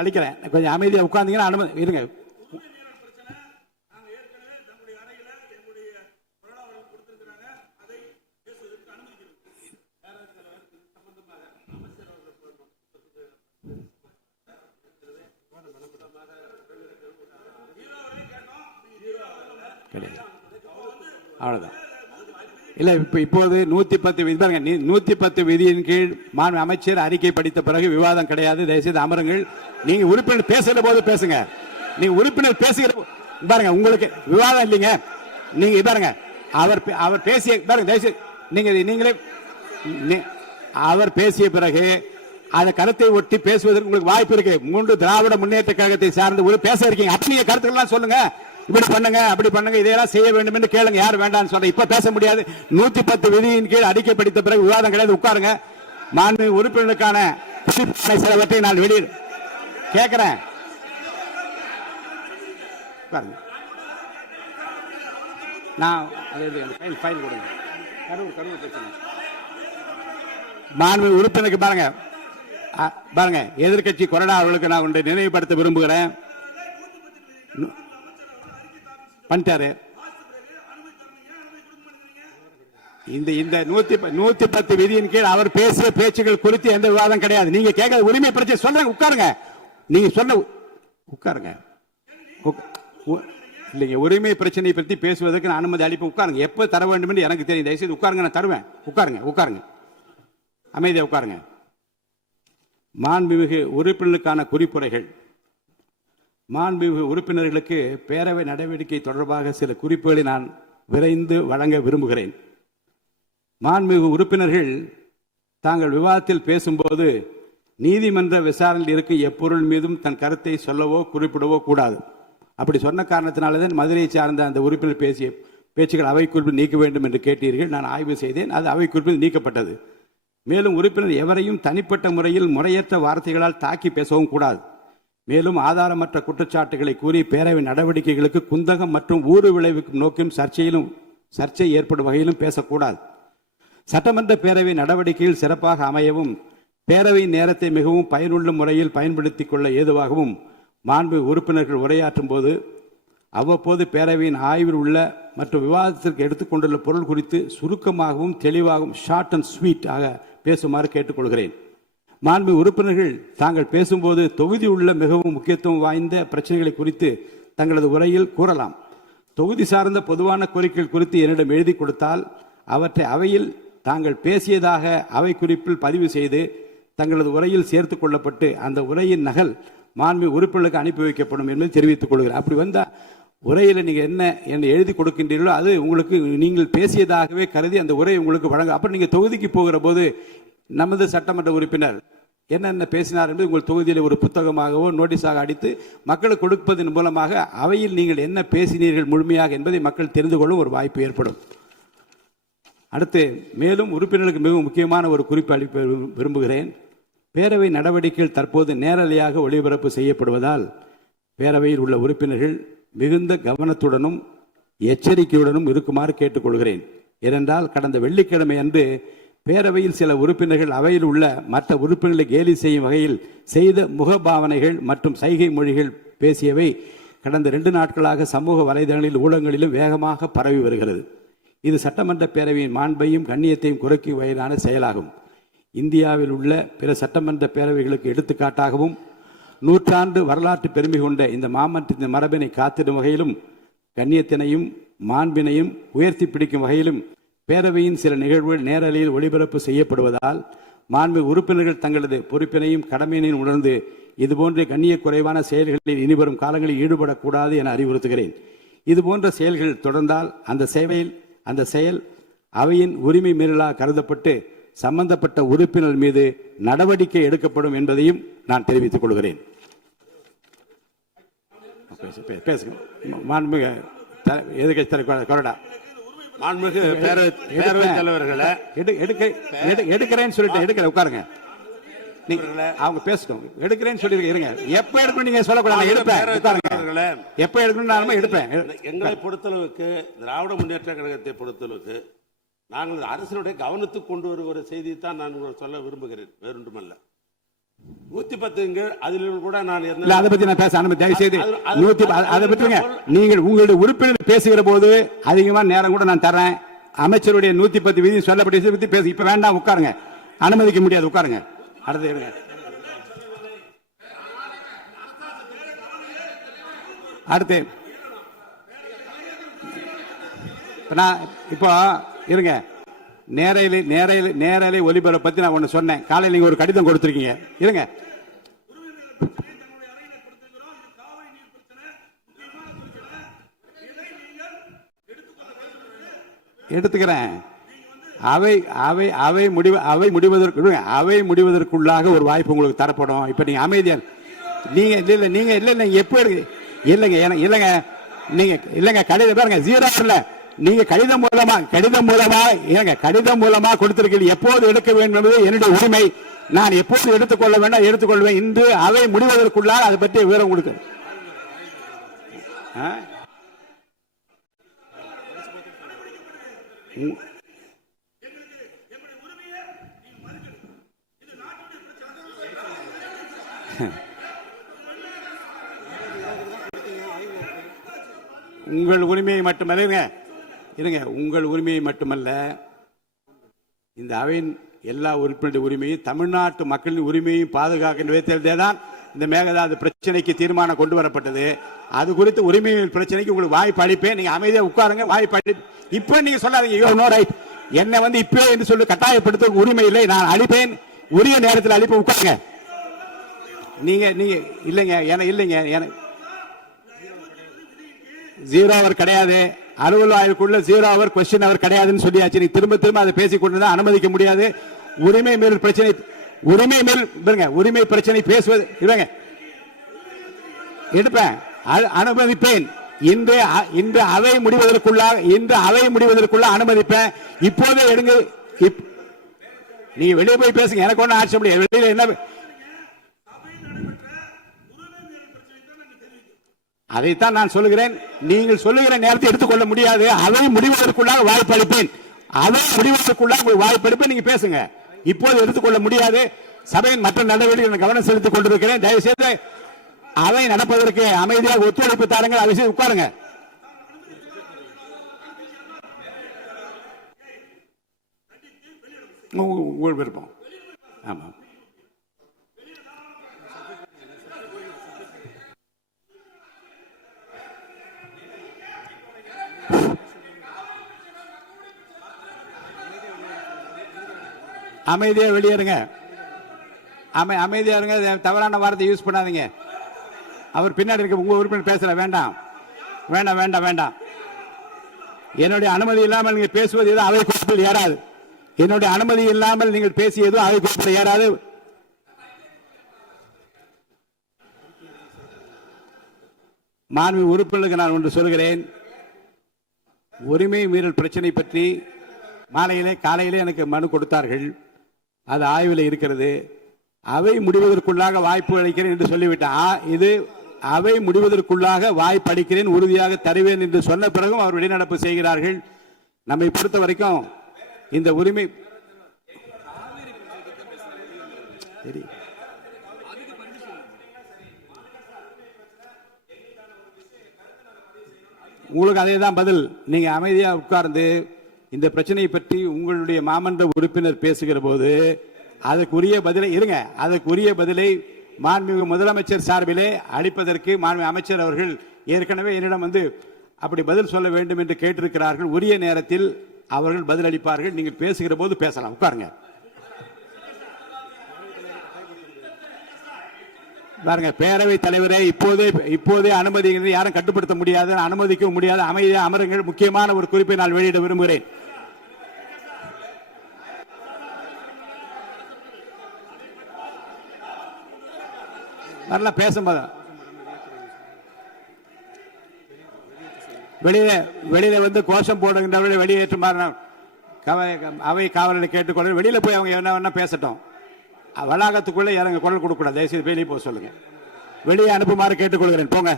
அளிக்கிறேன். கொஞ்சம் அமைதியா உட்கார்ந்தீங்கன்னா அனுமதி இருங்க. அவ்வளவுதான். இல்ல இப்போது 110 விதியின் கீழ் மாண்பு அமைச்சர் அறிக்கை படித்த பிறகு விவாதம் கிடையாது. தயவுசெய்து அமருங்கள். நீங்க உறுப்பினர் பேசுற போது பேசுங்க. நீங்க உறுப்பினர் பேசுகிற பாருங்க, உங்களுக்கு விவாதம் இல்லைங்க. நீங்க பாருங்க, அவர் பேசிய பாருங்க, தயவுசெய்து நீங்களே அவர் பேசிய பிறகு அந்த கருத்தை ஒட்டி பேசுவதற்கு உங்களுக்கு வாய்ப்பு இருக்கு. 3 திராவிட முன்னேற்ற கழகத்தை சார்ந்து ஒரு பேச இருக்கீங்க. அப்படி நீங்க கருத்துக்கள்லாம் சொல்லுங்க. இப்படி பண்ணுங்க, அப்படி பண்ணுங்க, இதெல்லாம் செய்ய வேண்டும் என்று கேளுங்க. யார் வேண்டாம்னு சொல்ற இப்ப பேச முடியாது. 110 விதியின் கீழ் அறிக்கை படித்த பிறகு விவாதம் கிடையாது. உட்காருங்க. மாண்பு உறுப்பினருக்கான சிலவற்றை நான் வெளியே கேட்கிறேன். மாண்பு உறுப்பினருக்கு பாருங்க எதிர்கட்சி கொறடா அவர்களுக்கு நான் ஒன்றை நினைவுபடுத்த விரும்புகிறேன். பண்ணிட்டாரு. இந்த 110 விதியின் கீழ் அவர் பேசிய பேச்சுகள் குறித்து எந்த விவாதம் கிடையாது. நீங்க கேட்க உரிமை பிரச்சனை சொல்றேன். உட்காருங்க. நீங்க சொன்ன உட்காருங்க. இல்லைங்க, உரிமை பிரச்சனை பற்றி பேசுவதற்கு நான் அனுமதி அளிப்பேன். உட்காருங்க. எப்ப தர வேண்டும் என்று எனக்கு தெரியும். தயவுசெய்து உட்காருங்க, நான் தருவேன். உட்காருங்க. அமைதியா உட்காருங்க. மாண்புமிகு உறுப்பினர்களுக்கான குறிப்புரைகள். மாண்புமிகு உறுப்பினர்களுக்கு பேரவை நடவடிக்கை தொடர்பாக சில குறிப்புகளை நான் விரைந்து வழங்க விரும்புகிறேன். மாண்புமிகு உறுப்பினர்கள் தாங்கள் விவாதத்தில் பேசும்போது நீதிமன்ற விசாரணையில் இருக்கும் எப்பொருள் மீதும் தன் கருத்தை சொல்லவோ குறிப்பிடவோ கூடாது. அப்படி சொன்ன காரணத்தினால்தான் மதுரையை சார்ந்த அந்த உறுப்பினர் பேசிய பேச்சுகள் அவை குறிப்பில் நீக்க வேண்டும் என்று கேட்டீர்கள். நான் ஆய்வு செய்தேன். அது அவை குறிப்பில் நீக்கப்பட்டது. மேலும் உறுப்பினர் எவரையும் தனிப்பட்ட முறையில் முறையற்ற வார்த்தைகளால் தாக்கி பேசவும் கூடாது. மேலும் ஆதாரமற்ற குற்றச்சாட்டுகளை கூறி பேரவை நடவடிக்கைகளுக்கு குந்தகம் மற்றும் ஊறு விளைவிக்கும் நோக்கிலும் சர்ச்சை ஏற்படும் வகையிலும் பேசக்கூடாது. சட்டமன்ற பேரவை நடவடிக்கையில் சிறப்பாக அமையவும் பேரவையின் நேரத்தை மிகவும் பயனுள்ள முறையில் பயன்படுத்திக் கொள்ள ஏதுவாகவும் மாண்பு உறுப்பினர்கள் உரையாற்றும் போது அவ்வப்போது பேரவையின் ஆய்வில் உள்ள மற்றும் விவாதத்திற்கு எடுத்துக்கொண்டுள்ள பொருள் குறித்து சுருக்கமாகவும் தெளிவாகவும் ஷார்ட் அண்ட் ஸ்வீட் ஆக பேசுமாறு கேட்டுக்கொள்கிறேன். மாண்பு உறுப்பினர்கள் தாங்கள் பேசும்போது தொகுதி உள்ள மிகவும் முக்கியத்துவம் வாய்ந்த பிரச்சனைகளை குறித்து தங்களது உரையில் கூறலாம். தொகுதி சார்ந்த பொதுவான கோரிக்கைகள் குறித்து என்னிடம் எழுதி கொடுத்தால் அவற்றை அவையில் தாங்கள் பேசியதாக அவை குறிப்பில் பதிவு செய்து தங்களது உரையில் சேர்த்துக் கொள்ளப்பட்டு அந்த உரையின் நகல் மாண்பு உறுப்பினர்களுக்கு அனுப்பி வைக்கப்படும் என்பதை தெரிவித்துக் கொள்கிறேன். அப்படி வந்தா உரையில் நீங்க என்ன எழுதி கொடுக்கின்றீர்களோ அது உங்களுக்கு நீங்கள் பேசியதாகவே கருதி அந்த உரை உங்களுக்கு வழங்க. அப்புறம் நீங்க தொகுதிக்கு போகிற போது நமது சட்டமன்ற உறுப்பினர் என்னென்ன பேசினார் என்று உங்கள் தொகுதியில் ஒரு புத்தகமாகவோ நோட்டீஸாக அடித்து மக்களுக்கு கொடுப்பதன் மூலமாக அவையில் நீங்கள் என்ன பேசினீர்கள் முழுமையாக என்பதை மக்கள் தெரிந்து கொள்ளும் ஒரு வாய்ப்பு ஏற்படும். அடுத்து மேலும் உறுப்பினர்களுக்கு மிகவும் முக்கியமான ஒரு குறிப்பு அளிக்க விரும்புகிறேன். பேரவை நடவடிக்கைகள் தற்போது நேரலையாக ஒளிபரப்பு செய்யப்படுவதால் பேரவையில் உள்ள உறுப்பினர்கள் மிகுந்த கவனத்துடனும் எச்சரிக்கையுடனும் இருக்குமாறு கேட்டுக்கொள்கிறேன். ஏனென்றால் கடந்த வெள்ளிக்கிழமை அன்று பேரவையில் சில உறுப்பினர்கள் அவையில் உள்ள மற்ற உறுப்பினர்களை கேலி செய்யும் வகையில் செய்த முகபாவனைகள் மற்றும் சைகை மொழிகள் பேசியவை கடந்த 2 நாட்களாக சமூக வலைதளங்களில் ஊடகங்களிலும் வேகமாக பரவி வருகிறது. இது சட்டமன்ற பேரவையின் மாண்பையும் கண்ணியத்தையும் குறைக்கும் வகையிலான செயலாகும். இந்தியாவில் உள்ள பிற சட்டமன்ற பேரவைகளுக்கு எடுத்துக்காட்டாகவும் நூற்றாண்டு வரலாற்று பெருமை கொண்ட இந்த மாமன்றத்தின் மரபினை காத்திடும் வகையிலும் கண்ணியத்தினையும் மாண்பினையும் உயர்த்தி பிடிக்கும் வகையிலும் பேரவையின் சில நிகழ்வுகள் நேரலையில் ஒளிபரப்பு செய்யப்படுவதால் மாண்பு உறுப்பினர்கள் தங்களது பொறுப்பினையும் கடமையினையும் உணர்ந்து இதுபோன்ற கண்ணிய குறைவான செயல்களில் இனிவரும் காலங்களில் ஈடுபடக்கூடாது என அறிவுறுத்துகிறேன். இதுபோன்ற செயல்கள் தொடர்ந்தால் அந்த செயல் அவையின் உரிமை மீறலாக கருதப்பட்டு சம்பந்தப்பட்ட உறுப்பினர் மீது நடவடிக்கை எடுக்கப்படும் என்பதையும் நான் தெரிவித்துக் கொள்கிறேன். எடுக்கிறேன்னு சொல்லிட்டு எடுக்கல, உட்காருங்க. அவங்க பேசட்டும். எடுக்கிறேன்னு சொல்லி இருங்க. எப்ப எடுக்கணும் நீங்க சொல்லக்கூடாது. எடுப்பேன். எப்ப எடுக்கணும் எடுப்பேன். எங்களை பொறுத்தளவுக்கு திராவிட முன்னேற்ற கழகத்தை பொறுத்தளவுக்கு நாங்கள் அரசினுடைய கவனத்துக்கு கொண்டு வருகிற செய்தியை தான் நான் சொல்ல விரும்புகிறேன். வேறொன்றுமல்ல. 110 அதில் கூட நான் இல்ல அதை பத்தி நான் பேச அனுமதி தயவு செய்து அது- 110 அதை பற்றிங்க. நீங்கள் உங்களுடைய உறுப்பினர் பேசுகிற போது அதிகமான நேரம் கூட நான் தரேன். அமைச்சருடைய 110 விதி சொல்லப்பட்ட விஷயத்தை பத்தி பேச இப்ப வேண்டாம், உட்காருங்க. அனுமதிக்க முடியாது, உட்காருங்க. அடுத்து இருங்க. அடுத்து இப்போ இருங்க. நேரலை ஒலிபரப்பை பத்தி நான் ஒன்னு சொன்னேன். காலையில் நீங்க ஒரு கடிதம் கொடுத்திருக்கீங்க. இருங்க, எடுத்துக்கிறேன். அவை முடிவதற்குள்ளாக ஒரு வாய்ப்பு உங்களுக்கு தரப்படும். இப்ப நீங்க அமைதியா நீங்க இல்ல எப்ப இல்லங்க இல்லங்க நீங்க இல்லங்க கடிதம் பாருங்க 0 இல்ல. நீங்க கடிதம் மூலமா கொடுத்திருக்கீங்க. எப்போது எடுக்க வேண்டும் என்பது என்னுடைய உரிமை. நான் எப்போது எடுத்துக்கொள்ள வேண்டாம் எடுத்துக்கொள்வேன். இன்று அவை முடிவதற்குள்ளாக அதை பற்றி விவரம் கொடுக்க உங்கள் உரிமையை மட்டுமல்ல இருங்க, உங்கள் உரிமையை மட்டுமல்ல, இந்த அவையின் எல்லா உறுப்பினருடைய உரிமையும் தமிழ்நாட்டு மக்களின் உரிமையும் பாதுகாக்கின்ற விதத்திலே தான் இந்த மேகதாது பிரச்சனைக்கு தீர்மானம் கொண்டு வரப்பட்டது. அது குறித்து உரிமை பிரச்சனைக்கு உங்களுக்கு வாய்ப்பு அளிப்பேன். நீங்க அமைதியா உட்காருங்க, வாய்ப்பு அளி. இப்ப நீங்க சொல்லாதீங்க நோ ரைட், என்ன இப்பே என்று சொல்லி கட்டாயப்படுத்த உரிமை இல்லை. நான் அளிப்பேன், உரிய நேரத்தில் அளிப்பேன். உட்காருங்க. நீங்க இல்லைங்க இல்லைங்க 0 அவர் கிடையாது. அலுவல் ஆய்வுக்குள்ள 0 அவர் கொஸ்டின் அவர் கிடையாதுன்னு சொல்லியாச்சு. நீ திரும்ப அதை பேசிக் கொண்டுதான் அனுமதிக்க முடியாது. உரிமை மீறல் பிரச்சனை பேசுவது இல்லைங்க, எடுப்பேன், அனுமதிப்பேன். இன்று அவை முடிவதற்குள்ள அனுமதிப்பேன். இப்போதே எடுங்க. நீங்க வெளியே போய் பேசுங்க, எனக்கு ஒன்னும் ஆட்சி முடியாது. வெளியில என்ன அதைத்தான் நான் சொல்லுகிறேன். நீங்கள் சொல்லுகிற நேரத்தை எடுத்துக்கொள்ள முடியாது. அதை முடிவதற்குள்ளாக வாய்ப்பு அளிப்பேன். அதை முடிவதற்குள்ளாக வாய்ப்பு அளிப்பேன். நீங்க பேசுங்க. இப்போது எடுத்துக்கொள்ள முடியாது. சபையின் மற்ற நடவடிக்கைகள் கவனம் செலுத்திக் கொண்டிருக்கிறேன். தயவு செய்து அவை நடப்பதற்கு அமைதியாக ஒத்துழைப்பு தாருங்கள். அதை செய்து உட்காருங்க. உங்கள் விருப்பம். ஆமா, அமைதியா வெளியேறுங்க. அமைதியா இருங்க. தவறான வார்த்தை யூஸ் பண்ணாதீங்க. அவர் பின்னாடி இருக்க உங்க உறுப்பினர் பேசல. வேண்டாம் வேண்டாம் வேண்டாம் வேண்டாம். என்னுடைய அனுமதி இல்லாமல் நீங்க பேசுவது எதுவும் அவை குறிப்பில் ஏறாது. என்னுடைய அனுமதி இல்லாமல் நீங்கள் பேசியது அவை குறிப்பில் ஏறாது. மாண்பு உறுப்பினருக்கு நான் ஒன்று சொல்கிறேன். உரிமை மீறல் பிரச்சனை பற்றி காலையிலே எனக்கு மனு கொடுத்தார்கள். அது ஆய்வில் இருக்கிறது. அவை முடிவதற்குள்ளாக வாய்ப்பு அளிக்கிறேன் என்று சொல்லிவிட்டேன். இது அவை முடிவதற்குள்ளாக வாய்ப்பு அளிக்கிறேன், உறுதியாக தருவேன் என்று சொன்ன பிறகும் அவர் வெளிநடப்பு செய்கிறார்கள். நம்மை பொறுத்த வரைக்கும் இந்த உரிமை உங்களுக்கு அதே தான் பதில். நீங்க அமைதியா உட்கார்ந்து இந்த பிரச்சனையை பற்றி உங்களுடைய மாமன்ற உறுப்பினர் பேசுகிற போது அதற்குரிய பதிலை மாண்புமிகு முதலமைச்சர் சார்பிலே அளிப்பதற்கு மாண்புமிகு அமைச்சர் அவர்கள் ஏற்கனவே என்னிடம் அப்படி பதில் சொல்ல வேண்டும் என்று கேட்டிருக்கிறார்கள். உரிய நேரத்தில் அவர்கள் பதில் அளிப்பார்கள். நீங்கள் பேசுகிற போது பேசலாம். உட்காருங்க. பாருங்க, பேரவைத் தலைவரே இப்போதே அனுமதி யாரும் கட்டுப்படுத்த முடியாது, அனுமதிக்க முடியாது. அமைதியாக அமருங்கள். முக்கியமான ஒரு குறிப்பை நான் வெளியிட விரும்புகிறேன். நல்லா பேசும்போது வெளியில கோஷம் போடுகின்றவர்களை வெளியேற்றுமாறு அவை காவலர்களை கேட்டுக்கொள்ள. வெளியில போய் அவங்க என்ன பேசட்டும். வளாகத்துக்குள்ள இறங்க குரல் கொடுக்க கூடாது. தயவுசெய்து வெளியே போக சொல்லுங்க. வெளியே அனுப்புமாறு கேட்டுக்கொள்கிறேன். போங்க.